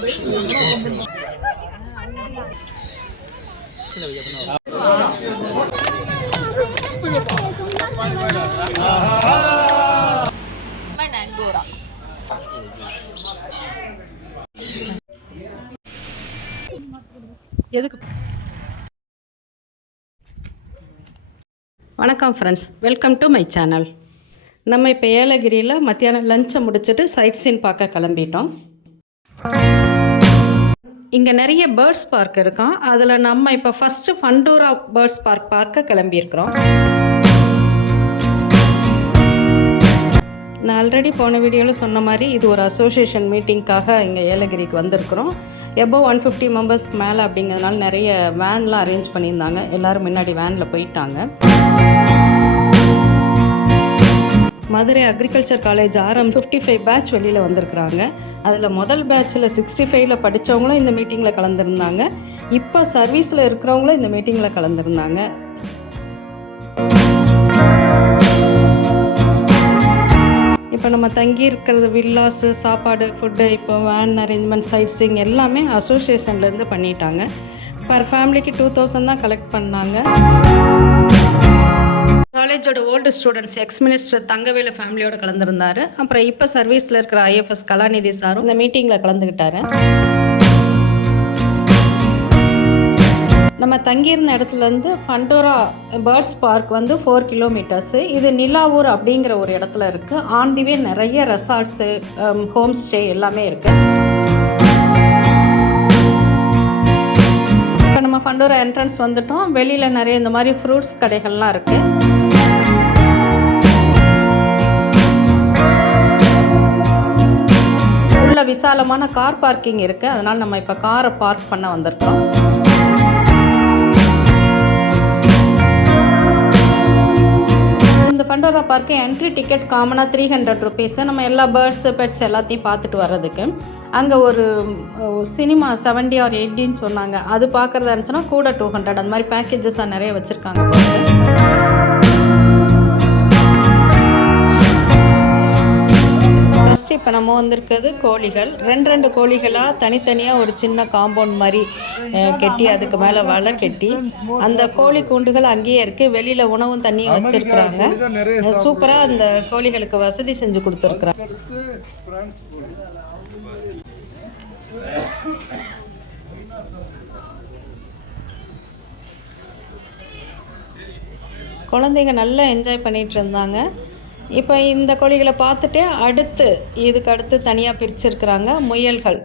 வணக்கம் friends, welcome to my channel. நம்ம இப்போ ஏலகிரியில் மத்தியானம் லஞ்சை முடிச்சுட்டு சைட் சீன் பார்க்க கிளம்பிட்டோம். இங்கே நிறைய பேர்ட்ஸ் பார்க் இருக்கான். அதில் நம்ம இப்போ ஃபஸ்ட்டு ஃபண்டோரா பேர்ட்ஸ் பார்க் பார்க்க கிளம்பியிருக்கிறோம். நான் ஆல்ரெடி போன வீடியோவில் சொன்ன மாதிரி இது ஒரு அசோசியேஷன் மீட்டிங்காக இங்கே ஏலகிரிக்கு வந்திருக்கிறோம். எபோவ் 150 மெம்பர்ஸ்க்கு மேலே அப்படிங்கிறதுனால நிறைய வேன்லாம் அரேஞ்ச் பண்ணியிருந்தாங்க. எல்லோரும் முன்னாடி வேனில் போயிட்டாங்க. Madurai agriculture college RM 55 batch வெளியில் வந்திருக்கிறாங்க. அதில் முதல் பேட்சில் 65ல் படித்தவங்களும் இந்த மீட்டிங்கில் கலந்துருந்தாங்க. இப்போ சர்வீஸில் இருக்கிறவங்களும் இந்த மீட்டிங்கில் கலந்துருந்தாங்க. இப்போ நம்ம தங்கி இருக்கிறது வில்லாஸு, சாப்பாடு, ஃபுட்டு, இப்போ வேன் அரேஞ்ச்மெண்ட், சைட் சீயிங் எல்லாமே அசோசியேஷன்லேருந்து பண்ணிட்டாங்க. பர் ஃபேமிலிக்கு 2000 தான் கலெக்ட் பண்ணாங்க. காலேஜோட old students ex minister Thangavelu ஃபேமிலியோட கலந்துருந்தார். அப்புறம் இப்போ சர்வீஸில் இருக்கிற IFS கலாநிதி சாரும் இந்த மீட்டிங்கில் கலந்துக்கிட்டாரு. நம்ம தங்கியிருந்த இடத்துலேருந்து ஃபண்டோரா பேர்ட்ஸ் பார்க் வந்து 4 கிலோமீட்டர்ஸு. இது நிலாவூர் அப்படிங்கிற ஒரு இடத்துல இருக்குது. ஆன் தி வே நிறைய ரெசார்ட்ஸு, ஹோம் ஸ்டே எல்லாமே இருக்குது. இப்போ நம்ம ஃபண்டோரா என்ட்ரன்ஸ் வந்துட்டோம். வெளியில் நிறைய இந்த மாதிரி ஃப்ரூட்ஸ் கடைகள்லாம் இருக்குது. உள்ள விசாலமான கார் பார்க்கிங் இருக்குது. அதனால் நம்ம இப்போ காரை பார்க் பண்ண வந்திருக்கோம். இந்த ஃபண்டோரா பார்க்கு என்ட்ரி டிக்கெட் காமனாக 300 ருபீஸு. நம்ம எல்லா பேர்ட்ஸு, பெட்ஸ் எல்லாத்தையும் பார்த்துட்டு வர்றதுக்கு. அங்கே ஒரு சினிமா 70 or 80ன்னு சொன்னாங்க. அது பார்க்குறதா இருந்துச்சுன்னா கூட 200. அந்த மாதிரி பேக்கேஜஸாக நிறைய வச்சுருக்காங்க. ஃபஸ்ட்டு இப்போ நம்ம வந்திருக்கிறது கோழிகள். 2 கோழிகளாக தனித்தனியாக ஒரு சின்ன காம்பவுண்ட் மாதிரி கெட்டி அதுக்கு மேலே வலை கெட்டி அந்த கோழி கூண்டுகள் அங்கேயே இருக்குது. வெளியில் உணவும் தண்ணியும் வச்சுருக்குறாங்க. சூப்பராக அந்த கோழிகளுக்கு வசதி செஞ்சு கொடுத்துருக்குறாங்க. குழந்தைங்க நல்லா என்ஜாய் பண்ணிகிட்டு இருந்தாங்க. இப்போ இந்த கோழிகளை பார்த்துட்டு இதுக்கு அடுத்து தனியாக பிரிச்சுருக்குறாங்க. முயல்கள்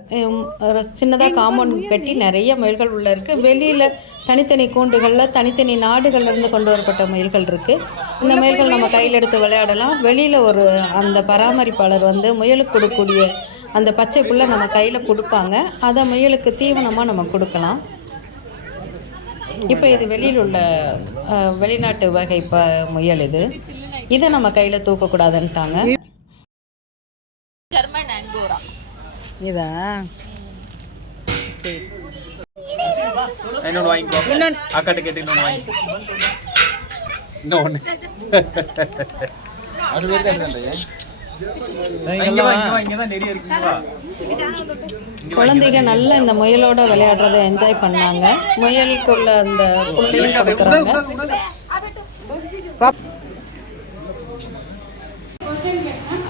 சின்னதாக காம்பவுண்ட் கட்டி நிறைய முயல்கள் உள்ளே இருக்குது. வெளியில் தனித்தனி கூண்டுகளில் தனித்தனி நாடுகள்லேருந்து கொண்டு வரப்பட்ட முயல்கள் இருக்குது. இந்த முயல்கள் நம்ம கையில் எடுத்து விளையாடலாம். வெளியில் அந்த பராமரிப்பாளர் வந்து முயலுக்கு கொடுக்கக்கூடிய அந்த பச்சை புல்லை நம்ம கையில் கொடுப்பாங்க. அதை முயலுக்கு தீவனமாக நம்ம கொடுக்கலாம். இப்போ இது வெளியில் உள்ள வெளிநாட்டு வகை முயல். இதை நம்ம கையில் தூக்கக்கூடாதுன்ட்டாங்க. இதா குழந்தைங்க நல்லா இந்த முயலோட விளையாடுறதை என்ஜாய் பண்ணாங்க. முயலுக்குள்ள அந்த புள்ளையும் கொடுக்குறாங்க.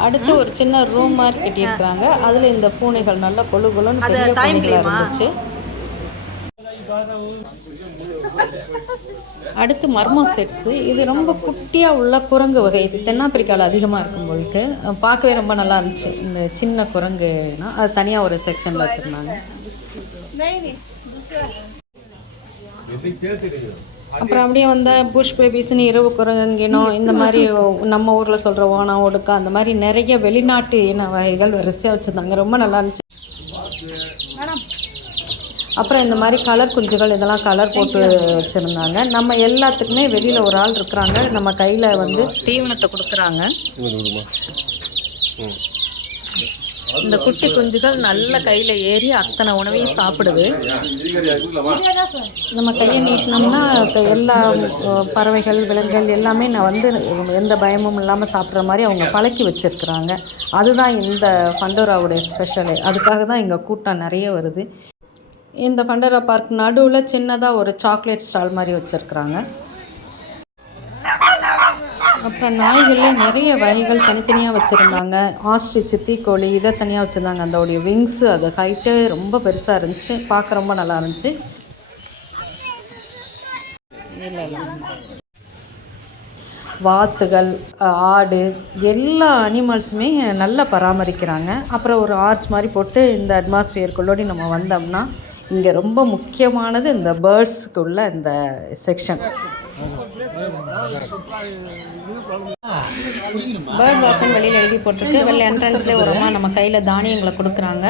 அடுத்து ஒரு சின்ன ரூம் மாதிரி கட்டியிருக்கிறாங்க. அதில் இந்த பூனைகள் நல்லா கொழுன்னு பெரிய பூனைகளாக இருந்துச்சு. அடுத்து மர்மோ செட்ஸு. இது ரொம்ப குட்டியாக உள்ள குரங்கு வகை. இது தென்னாப்பிரிக்காவில் அதிகமாக இருக்கும் பொழுது பார்க்கவே ரொம்ப நல்லா இருந்துச்சு. இந்த சின்ன குரங்குனா அது தனியாக ஒரு செக்ஷனில் வச்சுருந்தாங்க. அப்புறம் அப்படியே வந்தால் புஷ் பேபிஸ்ன்னு இரவு குரங்கினம், இந்த மாதிரி நம்ம ஊரில் சொல்கிற ஓனா, ஒடுக்கா, அந்த மாதிரி நிறைய வெளிநாட்டு இன வகைகள் வரிசையாக வச்சுருந்தாங்க. ரொம்ப நல்லா இருந்துச்சு. அப்புறம் இந்த மாதிரி கலர் குஞ்சுகள் இதெல்லாம் கலர் போட்டு வச்சுருந்தாங்க. நம்ம எல்லாத்துக்குமே வெளியில் ஒரு ஆள் இருக்கிறாங்க. நம்ம கையில் வந்து தீவனத்தை கொடுக்குறாங்க. இந்த குட்டி குஞ்சுகள் நல்ல கையில் ஏறி அத்தனை உணவையும் சாப்பிடுது. நம்ம கையை நீட்டினோம்னா எல்லா பறவைகள் விலங்குகள் எல்லாமே நான் வந்து எந்த பயமும் இல்லாமல் சாப்பிட்ற மாதிரி அவங்க பழக்கி வச்சுருக்குறாங்க. அதுதான் இந்த ஃபண்டோராவுடைய ஸ்பெஷலு. அதுக்காக தான் இங்கே கூட்டம் நிறைய வருது. இந்த ஃபண்டோரா பார்க் நடுவில் சின்னதாக ஒரு சாக்லேட் ஸ்டால் மாதிரி வச்சுருக்குறாங்க. அப்புறம் நாய்களில் நிறைய வகைகள் தனித்தனியாக வச்சுருந்தாங்க. ஆஸ்ட்ரிச், தீக்கோழி இதை தனியாக வச்சுருந்தாங்க. அதோடைய விங்ஸு அது ஹைட்டே ரொம்ப பெருசாக இருந்துச்சு, பார்க்க ரொம்ப நல்லா இருந்துச்சு. வாத்துகள், ஆடு எல்லா அனிமல்ஸுமே நல்லா பராமரிக்கிறாங்க. அப்புறம் ஒரு ஆர்ச் மாதிரி போட்டு இந்த அட்மாஸ்ஃபியருக்குள்ளோடி நம்ம வந்தோம்னா இங்கே ரொம்ப முக்கியமானது இந்த பேர்ட்ஸுக்குள்ள இந்த செக்ஷன். பேர்ட் வாக்குன்னு வெளியில் எழுதி போட்டுருக்கு. வெளில என்ட்ரன்ஸ்லேயே ஒரு அம்மா நம்ம கையில் தானியங்களை கொடுக்குறாங்க.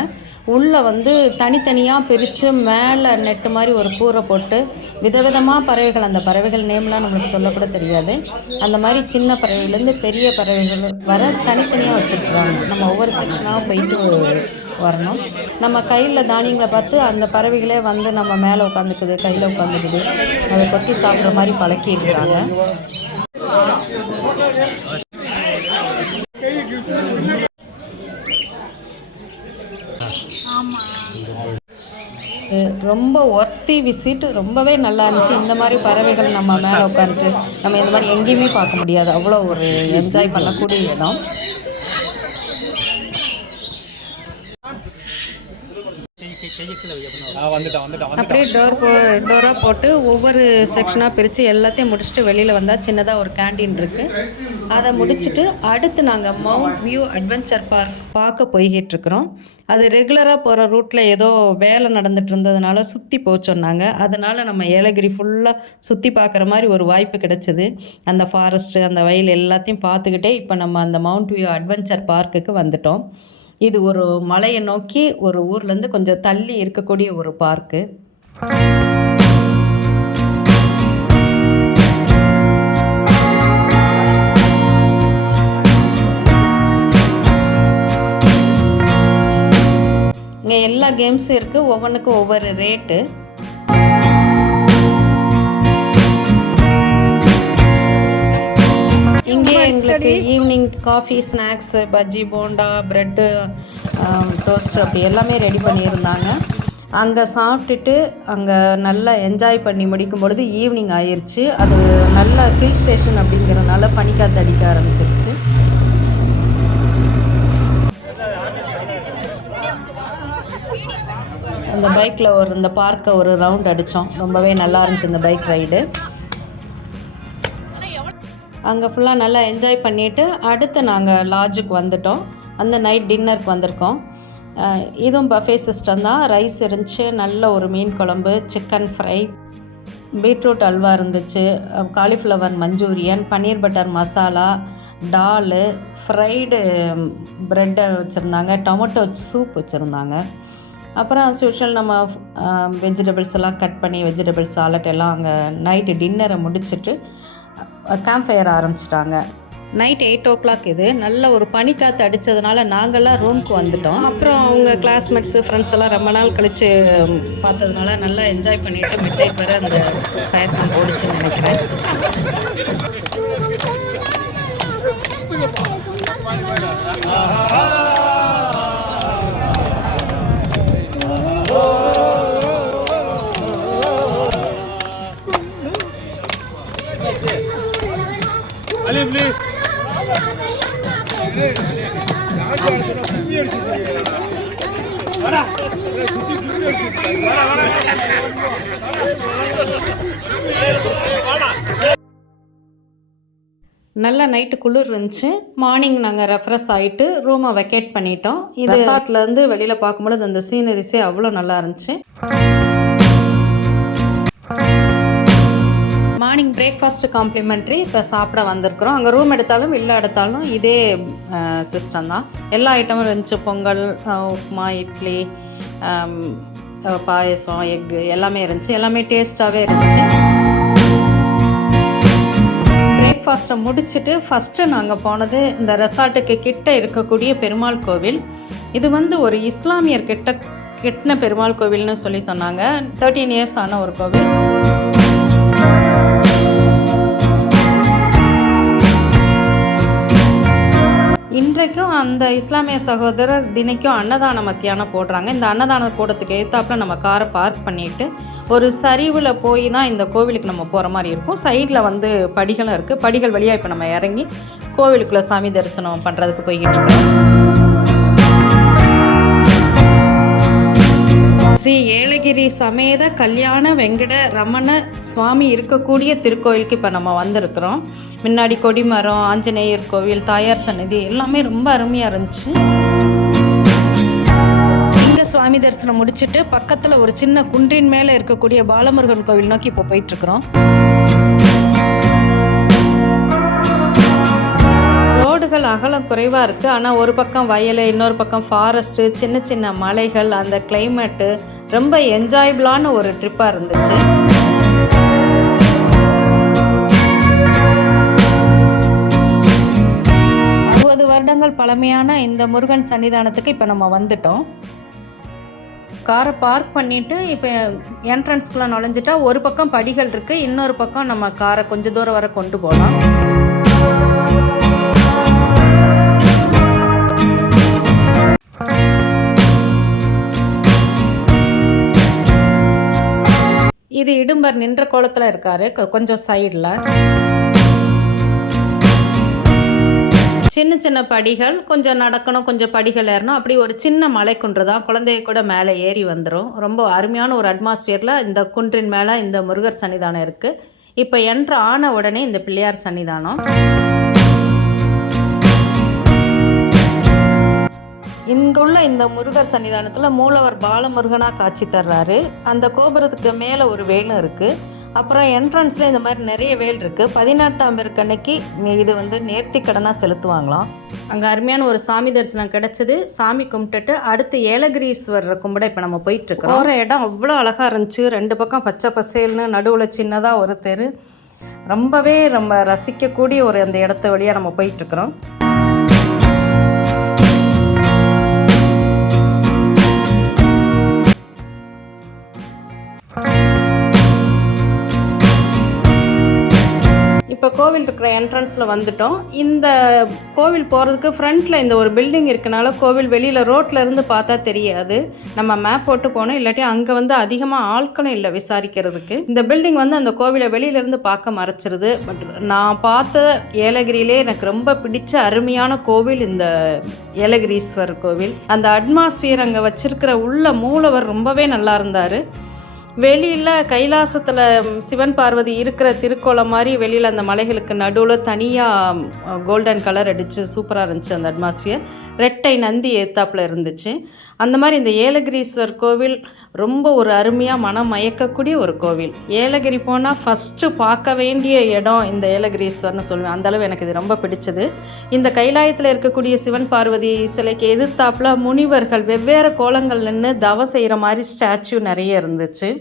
உள்ளே வந்து தனித்தனியாக பிரித்து மேலே நெட்டு மாதிரி ஒரு கூரை போட்டு விதவிதமாக பறவைகள், அந்த பறவைகள் நேம்லாம் நம்மளுக்கு சொல்லக்கூட தெரியாது, அந்த மாதிரி சின்ன பறவைலேருந்து பெரிய பறவைகள் வர தனித்தனியாக வச்சுருக்குறாங்க. நம்ம ஒவ்வொரு செக்ஷனாக போயிட்டு வரணும். நம்ம கையில் தானியங்களை பார்த்து அந்த பறவைகளே வந்து நம்ம மேலே உட்காந்துக்குது, கையில் உட்காந்துக்குது, அதை கொத்தி சாப்பிட்ற மாதிரி பழக்கிடுறாங்க. ரொம்ப ஒர்த்தி விசிட், ரொம்பவே நல்லா இருந்துச்சு. இந்த மாதிரி பறவைகள் நம்ம மேலே உட்காந்துட்டு நம்ம இந்த மாதிரி எங்கேயுமே பார்க்க முடியாது, அவ்வளோ ஒரு என்ஜாய் பண்ணக்கூடிய இடம். அப்படியே டோராக போட்டு ஒவ்வொரு செக்ஷனாக பிரித்து எல்லாத்தையும் முடிச்சுட்டு வெளியில் வந்தால் சின்னதாக ஒரு கேண்டீன் இருக்குது. அதை முடிச்சுட்டு அடுத்து நாங்கள் மவுண்ட் வியூ அட்வென்ச்சர் பார்க் பார்க்க போய்கிட்டுருக்குறோம். அது ரெகுலராக போகிற ரூட்டில் ஏதோ வேலை நடந்துகிட்டு இருந்ததுனால சுற்றி போக சொன்னாங்க. அதனால் நம்ம ஏலகிரி ஃபுல்லாக சுற்றி பார்க்குற மாதிரி ஒரு வாய்ப்பு கிடச்சிது. அந்த ஃபாரஸ்ட்டு, அந்த வயல் எல்லாத்தையும் பார்த்துக்கிட்டே இப்போ நம்ம அந்த மவுண்ட் வியூ அட்வென்ச்சர் பார்க்குக்கு வந்துட்டோம். இது ஒரு மலையை நோக்கி ஒரு ஊர்லேருந்து கொஞ்சம் தள்ளி இருக்கக்கூடிய ஒரு பார்க்கு. இங்கே எல்லா கேம்ஸும் இருக்குது, ஒவ்வொன்றுக்கும் ஒவ்வொரு ரேட்டு. இங்கே எங்களுக்கு evening coffee, snacks, bajji, bonda, bread, toast அப்படி எல்லாமே ரெடி பண்ணியிருந்தாங்க. அங்கே சாப்பிட்டுட்டு அங்கே நல்லா என்ஜாய் பண்ணி முடிக்கும் பொழுது ஈவினிங் ஆயிடுச்சு. அது நல்ல ஹில் ஸ்டேஷன் அப்படிங்கிறதுனால பனிக்காற்று அடிக்க ஆரம்பிச்சிருச்சு. அந்த பைக்கில் இந்த பார்க்கை ஒரு ரவுண்ட் அடித்தோம். ரொம்பவே நல்லா இருந்துச்சு இந்த பைக் ரைடு. அங்கே ஃபுல்லாக நல்லா என்ஜாய் பண்ணிவிட்டு அடுத்து நாங்கள் லாட்ஜுக்கு வந்துட்டோம். அந்த நைட் டின்னருக்கு வந்திருக்கோம். இதுவும் பஃபே சிஸ்டம் தான். ரைஸ் இருந்துச்சு, நல்ல ஒரு மீன் குழம்பு, சிக்கன் ஃப்ரை, பீட்ரூட் அல்வா இருந்துச்சு, காலிஃப்ளவர் மஞ்சூரியன், பன்னீர் பட்டர் மசாலா, டாலு, ஃப்ரைடு ப்ரெட்டை வச்சுருந்தாங்க, டொமேட்டோ சூப் வச்சுருந்தாங்க. அப்புறம் அஸ் யூஷுவல் நம்ம வெஜிடபிள்ஸ் எல்லாம் கட் பண்ணி வெஜிடபிள் சாலட் எல்லாம் அங்கே நைட்டு டின்னரை முடிச்சுட்டு கேம்ப் ஃபயர் ஆரம்பிச்சிட்டாங்க. நைட் 8 o'clock இது. நல்ல ஒரு பனிக்காற்று அடித்ததுனால நாங்கள்லாம் ரூமுக்கு வந்துட்டோம். அப்புறம் அவங்க கிளாஸ்மேட்ஸு, ஃப்ரெண்ட்ஸ் எல்லாம் ரொம்ப நாள் கழித்து பார்த்ததுனால நல்லா என்ஜாய் பண்ணிவிட்டு மிட் நைட் வரை அந்த ஃபயர் கேம்ப் ஓடிச்சுன்னு நினைக்கிறேன். நல்ல நைட்டு குளிர் இருந்துச்சு. மார்னிங் நாங்கள் ரெஃப்ரெஷ் ஆகிட்டு ரூமை வெக்கேட் பண்ணிட்டோம். இது ரெசார்ட்லேருந்து வெளியில் பார்க்கும்பொழுது அந்த சீனரிஸே அவ்வளோ நல்லா இருந்துச்சு. மார்னிங் பிரேக்ஃபாஸ்ட்டு காம்ப்ளிமெண்ட்ரி இப்போ சாப்பிட வந்திருக்கிறோம். அங்கே ரூம் எடுத்தாலும் இல்லை எடுத்தாலும் இதே சிஸ்டம் தான். எல்லா ஐட்டமும் இருந்துச்சு. பொங்கல், உப்புமா, இட்லி, பாயசம், எக்கு எல்லாமே இருந்துச்சு. எல்லாமே டேஸ்ட்டாகவே இருந்துச்சு. பிரேக்ஃபாஸ்ட்டை முடிச்சுட்டு ஃபஸ்ட்டு நாங்கள் போனது இந்த ரெசார்ட்டுக்கு கிட்ட இருக்கக்கூடிய பெருமாள் கோவில். இது வந்து ஒரு இஸ்லாமியர் கெட்டின பெருமாள் கோவில்னு சொல்லி சொன்னாங்க. 13 இயர்ஸ் ஆன ஒரு கோவில். இன்றைக்கும் அந்த இஸ்லாமிய சகோதரர் தினைக்கும் அன்னதானம் மத்தியானம் போடுறாங்க. இந்த அன்னதான கூடத்துக்கு எதிர்த்தாப்புல நம்ம காரை பார்க் பண்ணிவிட்டு ஒரு சரிவில் போய் தான் இந்த கோவிலுக்கு நம்ம போகிற மாதிரி இருக்கும். சைடில் வந்து படிகளும் இருக்குது. படிகள் வழியாக இப்போ நம்ம இறங்கி கோவிலுக்குள்ளே சாமி தரிசனம் பண்ணுறதுக்கு போய்கிட்டு இருக்கோம். ஸ்ரீ ஏலகிரி சமேத கல்யாண வெங்கட ரமண சுவாமி இருக்கக்கூடிய திருக்கோயிலுக்கு இப்போ நம்ம வந்திருக்கிறோம். முன்னாடி கொடிமரம், ஆஞ்சநேயர் கோவில், தாயார் சன்னதி எல்லாமே ரொம்ப அருமையாக இருந்துச்சு. இங்கே சுவாமி தரிசனம் முடிச்சுட்டு பக்கத்தில் ஒரு சின்ன குன்றின் மேலே இருக்கக்கூடிய பாலமுருகன் கோவில் நோக்கி இப்போ போயிட்டுருக்குறோம். ரோடுகள் அகலம் குறைவாக இருக்குது. ஆனால் ஒரு பக்கம் வயல், இன்னொரு பக்கம் ஃபாரஸ்ட்டு, சின்ன சின்ன மலைகள், அந்த கிளைமேட்டு ரொம்ப என்ஜாயபிளான ஒரு ட்ரிப்பாக இருந்துச்சு. வருடங்கள் பழமையான இந்த முருகன் சன்னிதானத்துக்கு இப்போ நம்ம வந்துட்டோம். காரை பார்க் பண்ணிவிட்டு இப்போ என்ட்ரன்ஸ்குள்ளே நுழைஞ்சிட்டா ஒரு பக்கம் படிகள் இருக்குது, இன்னொரு பக்கம் நம்ம காரை கொஞ்சம் தூரம் வரை கொண்டு போகலாம். இது இடும்பர் நின்ற கோலத்தில் இருக்கார், கொஞ்சம் சைடில். சின்ன சின்ன படிகள், கொஞ்சம் நடக்கணும், கொஞ்சம் படிகள் ஏறணும். அப்படி ஒரு சின்ன மலைக்குன்று தான், குழந்தைய கூட மேலே ஏறி வந்துடும். ரொம்ப அருமையான ஒரு அட்மாஸ்பியரில் இந்த குன்றின் மேலே இந்த முருகர் சன்னிதானம் இருக்குது. இப்போ என்ட்ரு ஆன உடனே இந்த பிள்ளையார் சன்னிதானம். இங்குள்ள இந்த முருகர் சன்னிதானத்தில் மூலவர் பாலமுருகனாக காட்சி தர்றாரு. அந்த கோபுரத்துக்கு மேலே ஒரு வேலும் இருக்குது. அப்புறம் என்ட்ரன்ஸில் இந்த மாதிரி நிறைய வேல் இருக்குது. 18ஆம் பெருக்கன்னைக்கு இது வந்து நேர்த்தி கடனாக செலுத்துவாங்களாம். அங்கே அருமையான ஒரு சாமி தரிசனம் கிடச்சிது. சாமி கும்பிட்டுட்டு அடுத்து ஏலகிரீஸ்வரரை கும்பிட இப்போ நம்ம போயிட்டுருக்கோம். போகிற இடம் அவ்வளோ அழகாக இருந்துச்சு. 2 பக்கம் பச்சை பசேல்னு, நடுவில் சின்னதாக ஒரு தெரு. ரொம்ப ரசிக்கக்கூடிய ஒரு அந்த இடத்த வழியாக நம்ம போயிட்டுருக்குறோம். இப்போ கோவில் இருக்கிற என்ட்ரன்ஸில் வந்துட்டோம். இந்த கோவில் போகிறதுக்கு ஃப்ரண்ட்டில் இந்த ஒரு பில்டிங் இருக்கனால கோவில் வெளியில் ரோட்டில் இருந்து பார்த்தா தெரியாது. நம்ம மேப் போட்டு போனோம், இல்லாட்டி அங்கே வந்து அதிகமாக ஆட்களும் இல்லை விசாரிக்கிறதுக்கு. இந்த பில்டிங் வந்து அந்த கோவிலை வெளியிலேருந்து பார்க்க மறைச்சிருது. பட் நான் பார்த்த ஏலகிரியிலே எனக்கு ரொம்ப பிடிச்ச அருமையான கோவில் இந்த ஏலகிரீஸ்வரர் கோவில். அந்த அட்மாஸ்பியர் அங்கே வச்சிருக்கிற உள்ள மூலவர் ரொம்பவே நல்லா இருந்தார். வெளியில் கைலாசத்தில் சிவன் பார்வதி இருக்கிற திருக்கோலம் மாதிரி வெளியில் அந்த மலைகளுக்கு நடுவில் தனியாக கோல்டன் கலர் அடித்து சூப்பராக இருந்துச்சு அந்த அட்மாஸ்பியர். ரெட்டை நந்தி ஏத்தாப்பில் இருந்துச்சு. அந்த மாதிரி இந்த ஏலகிரீஸ்வர் கோவில் ரொம்ப ஒரு அருமையாக மனம் மயக்கக்கூடிய ஒரு கோவில். ஏலகிரி போனால் ஃபஸ்ட்டு பார்க்க வேண்டிய இடம் இந்த ஏலகிரீஸ்வர்னு சொல்லுவேன். அந்தளவு எனக்கு இது ரொம்ப பிடிச்சது. இந்த கைலாயத்தில் இருக்கக்கூடிய சிவன் பார்வதி சிலைக்கு எதிர்த்தாப்பில் முனிவர்கள் வெவ்வேறு கோலங்கள் நின்று தவம் செய்கிற மாதிரி ஸ்டாச்சு நிறைய இருந்துச்சு.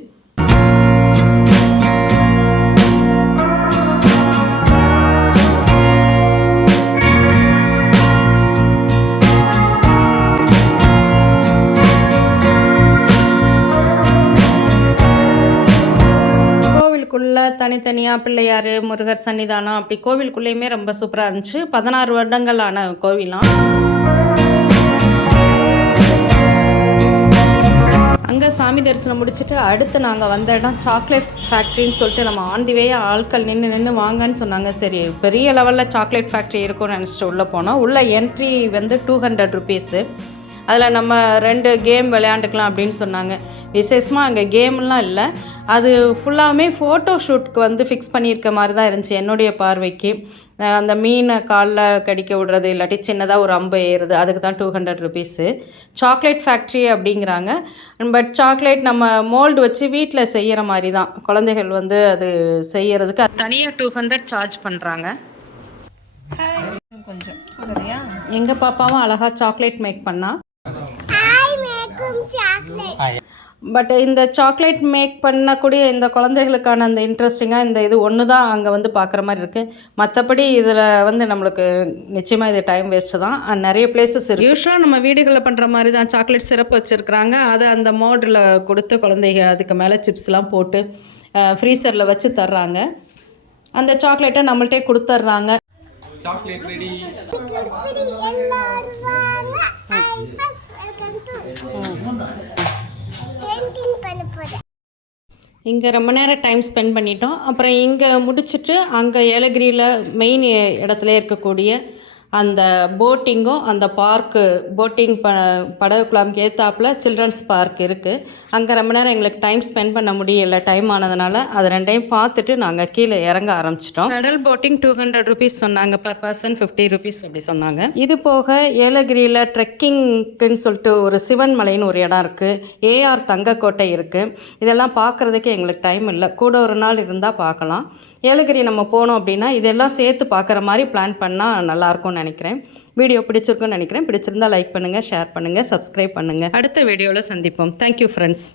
தனித்தனியாக பிள்ளையார், முருகர் சன்னிதானம் அப்படி கோவிலுக்குள்ளேயுமே ரொம்ப சூப்பராக இருந்துச்சு. 16 வருடங்கள் ஆன கோவிலாம். அங்கே சாமி தரிசனம் முடிச்சுட்டு அடுத்து நாங்கள் வந்த இடம் சாக்லேட் ஃபேக்ட்ரின்னு சொல்லிட்டு நம்ம ஆன் தி வே ஆட்கள் நின்று வாங்கன்னு சொன்னாங்க. சரி, பெரிய லெவலில் சாக்லேட் ஃபேக்ட்ரி இருக்கும்னு நினச்சிட்டு உள்ளே போனோம். உள்ள என்ட்ரி வந்து 200 ருபீஸு. அதில் நம்ம 2 கேம் விளையாண்டுக்கலாம் அப்படின்னு சொன்னாங்க. விசேஷமாக அங்கே கேம்லாம் இல்லை, அது ஃபுல்லாகவே ஃபோட்டோ ஷூட்க்கு வந்து ஃபிக்ஸ் பண்ணியிருக்க மாதிரி தான் இருந்துச்சு என்னுடைய பார்வைக்கு. அந்த மீனை காலில் கடிக்க விடுறது, இல்லாட்டி சின்னதாக ஒரு அம்பு ஏறுது, அதுக்கு தான் 200 ருபீஸு. சாக்லேட் ஃபேக்ட்ரி அப்படிங்கிறாங்க. பட் சாக்லேட் நம்ம மோல்டு வச்சு வீட்டில் செய்கிற மாதிரி தான். குழந்தைகள் வந்து அது செய்கிறதுக்கு தனியாக 200 சார்ஜ் பண்ணுறாங்க. கொஞ்சம் சரியா? எங்கள் பாப்பாவும் அழகாக சாக்லேட் மேக் பண்ணா. பட் இந்த சாக்லேட் மேக் பண்ணக்கூடிய இந்த குழந்தைகளுக்கான அந்த இன்ட்ரெஸ்டிங்காக இந்த இது ஒன்று தான் அங்கே வந்து பார்க்குற மாதிரி இருக்குது. மற்றபடி இதில் வந்து நம்மளுக்கு நிச்சயமாக இது டைம் வேஸ்ட்டு தான். நிறைய பிளேசஸ் இருக்குது. யூஸ்வலாக நம்ம வீடுகளில் பண்ணுற மாதிரி தான் சாக்லேட் சிரப் வச்சுருக்குறாங்க. அதை அந்த மோடில் கொடுத்து குழந்தைங்க அதுக்கு மேலே சிப்ஸ்லாம் போட்டு ஃப்ரீசரில் வச்சு தர்றாங்க. அந்த சாக்லேட்டை நம்மள்ட்டே கொடுத்துட்றாங்க. Chocolate ready. இங்கே ரொம்ப நேரம் டைம் ஸ்பெண்ட் பண்ணிட்டோம். அப்புறம் இங்கே முடிச்சுட்டு அங்கே ஏலகிரியில் மெயின் இடத்துல இருக்கக்கூடிய அந்த போட்டிங்கும் அந்த பார்க்கு போட்டிங் படகு குழாமுக்கு ஏற்றாப்புல சில்ட்ரன்ஸ் பார்க் இருக்குது. அங்கே ரொம்ப நேரம் எங்களுக்கு டைம் ஸ்பெண்ட் பண்ண முடியலை, டைம் ஆனதுனால அது ரெண்டையும் பார்த்துட்டு நாங்கள் கீழே இறங்க ஆரம்பிச்சிட்டோம். பெடல் போட்டிங் 200 rupees சொன்னாங்க, பர் பர்சன் 50 rupees அப்படி சொன்னாங்க. இது போக ஏலகிரியில் ட்ரெக்கிங்க்குன்னு சொல்லிட்டு ஒரு சிவன் மலைன்னு ஒரு இடம் இருக்குது, ஏஆர் தங்கக்கோட்டை இருக்குது. இதெல்லாம் பார்க்குறதுக்கு எங்களுக்கு டைம் இல்லை, கூட ஒரு நாள் இருந்தால் பார்க்கலாம். ஏலகிரி நம்ம போனோம் அப்படின்னா இதெல்லாம் சேர்த்து பார்க்குற மாதிரி பிளான் பண்ணால் நல்லாயிருக்கும்னு நினைக்கிறேன். வீடியோ பிடிச்சிருக்குன்னு நினைக்கிறேன். பிடிச்சிருந்தால் லைக் பண்ணுங்கள், ஷேர் பண்ணுங்கள், சப்ஸ்கிரைப் பண்ணுங்கள். அடுத்த வீடியோவில் சந்திப்போம். Thank you friends.